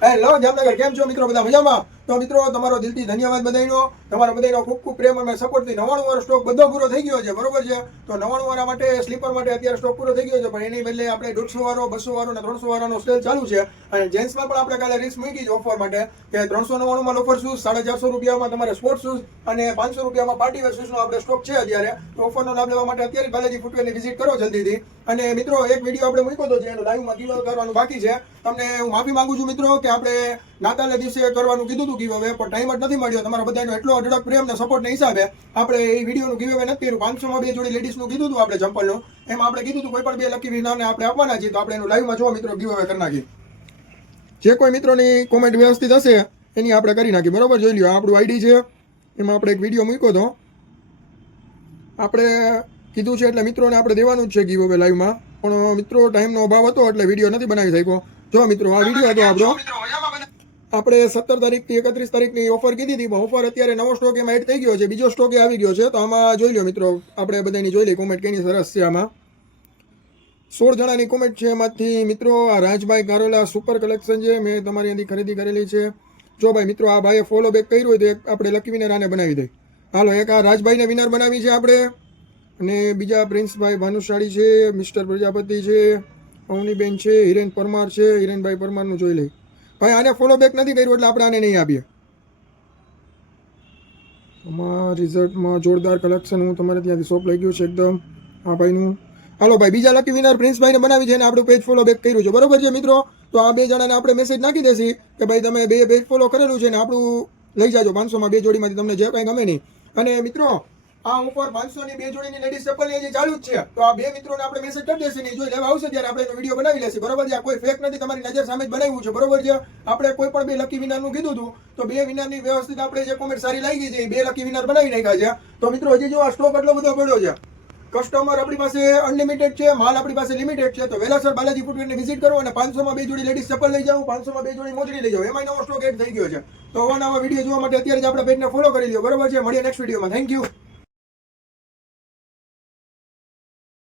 Hello Jamnagar, કેમ છો મિત્રો? બધા મજામાં? તો મિત્રો તમારો દિલથી ધન્યવાદ બધાનો. તમારા બધાનો ખૂબ ખૂબ પ્રેમ અને સપોર્ટથી 99 વાળો સ્ટોક બધો પૂરો થઈ ગયો છે, બરોબર છે? તો 99 વાળા માટે સ્લીપર માટે અત્યારે સ્ટોક પૂરો થઈ ગયો છે, પણ એની બદલે આપણે 150 વાળો, 200 વાળો અને 300 વાળાનો સેલ ચાલુ છે. અને જેન્ટ્સમાં પણ આપણે કાલે રીલ્સ મૂકી છે ઓફર માટે કે 399 માં લોફર શૂઝ, 450 રૂપિયામાં તમારે સ્પોર્ટ શૂઝ અને 500 રૂપિયામાં પાર્ટીવેર શૂઝનો આપણે સ્ટોક છે અત્યારે. તો ઓફરનો લાભ લેવા માટે અત્યારે બાલાજી ફૂટવેરની વિઝિટ કરો જલ્દીથી. અને મિત્રો એક વિડીયો આપણે મૂક્યો હતો, જેનો લાઈવમાં ગીવ કરવાનું બાકી છે. તમને હું માફી માંગુ છું મિત્રો કે આપણે નાતાલના દિવસે કરવાનું કીધું હતું ગીવ અવે, પણ ટાઈમ જ નથી મળ્યો. તમારા બધાનો એટલો અઢળક પ્રેમ અને સપોર્ટના હિસાબે આપણે એ વિડીયોનું ગીવ અવે નથી કર્યું. 500 માં 2 જોડી લેડીઝનું કીધું હતું આપણે ચંપલનું. એમાં આપણે કીધું હતું કોઈ પણ 2 લકી વિનરને આપણે આપવાના છીએ. તો આપણે એનું લાઈવમાં જો મિત્રો ગીવ અવે કરી નાખી. જે કોઈ મિત્રોની કોમેન્ટ વ્યવસ્થિત હશે એની આપણે કરી નાખી, બરોબર? જોઈ લ્યો, આપણું આઈડી છે, એમાં આપણે એક વિડીયો મૂક્યો હતો. આપણે કીધું છે એટલે મિત્રોને આપણે દેવાનું જ છે ગીવ અવે લાઈવમાં, પણ મિત્રો ટાઈમનો અભાવ હતો એટલે વિડીયો નથી બનાવી શક્યો. જો મિત્રો, આ વિડીયો હતો આપણો. આપણે 17 તારીખથી 31 તારીખની ઓફર કીધી હતી, પણ ઓફર અત્યારે નવો સ્ટોક એમાં એડ થઈ ગયો છે, બીજો સ્ટોક એ આવી ગયો છે. તો આમાં જોઈ લો મિત્રો, આપણે બધાની જોઈ લઈએ કોમેન્ટ કેની સરસ છે. આમાં 16 જણાની કોમેન્ટ છે. એમાંથી મિત્રો આ રાજભાઈ કારોલા સુપર કલેક્શન છે, મેં તમારી અહીંથી ખરીદી કરેલી છે. જો ભાઈ મિત્રો, આ ભાઈએ ફોલો બેક કર્યું હોય તો એક આપણે લકી વિનર આને બનાવી દઈએ. હાલો, એક આ રાજભાઈને વિનર બનાવી છે આપણે. અને બીજા પ્રિન્સભાઈ ભાનુશાળી છે, મિસ્ટર પ્રજાપતિ છે, અવનીબેન છે, હિરેન પરમાર છે. હિરેનભાઈ પરમારનું જોઈ લઈ. ભાઈ આને ફોલો બેક નથી કર્યું એટલે આપણે આને નહીં આપીએ. આમાં રિઝલ્ટમાં જોરદાર કલેક્શન, હું તમારે ત્યાંથી શોપ લઈ ગયું છે એકદમ આ ભાઈનું. હાલો ભાઈ, બીજા લકી વિનર પ્રિન્સભાઈને બનાવી છે અને આપણું પેજ ફોલો બેક કર્યું છે, બરોબર છે મિત્રો? તો આ 2 જણાને આપણે મેસેજ નાખી દેશી કે ભાઈ તમે 2 પેજ ફોલો કરેલું છે ને આપણું લઈ જાજો 500 માં 2 જોડીમાંથી તમને જે કંઈ ગમે નહીં. અને મિત્રો આ ઓફર 500 ની 2 જોડીની લેડીઝ ચપ્પલની હજી ચાલુ જ છે. તો આ 2 મિત્રોને આપણે મેસેજ કરી દેશે ને જોઈ લેવા આવશે ત્યારે આપણે એનો વિડીયો બનાવી લેશે, બરોબર છે? આ કોઈ ફેક નથી, તમારી નજર સામે જ બનાવ્યું છે, બરોબર છે? આપણે કોઈ પણ 2 લકી વિનરનું કીધું હતું, તો 2 વિનરની વ્યવસ્થિત આપણે જે કોમેન્ટ સારી લાગી છે એ 2 લકી વિનર બનાવી નાખ્યા છે. તો મિત્રો હજી જો આ સ્ટોક એટલો બધો પડ્યો છે, કસ્ટમર આપણી પાસે અનલિમિટેડ છે, માલ આપણી પાસે લિમિટેડ છે. તો વહેલાસર બાલાજી ફૂટવેરની વિઝિટ કરો અને 500 માં 2 જોડી લેડીઝ ચપ્પલ લઈ જાઓ, 500 માં 2 જોડી મોજડી લઈ જાઓ. એમાં નવો સ્ટોક એડ થઈ ગયો છે. તો નવા વિડીયો જોવા માટે અત્યારે જ આપણા પેજને ફોલો કરી લો, બરોબર છે? મળીએ નેક્સ્ટ વિડીયોમાં. Thank you.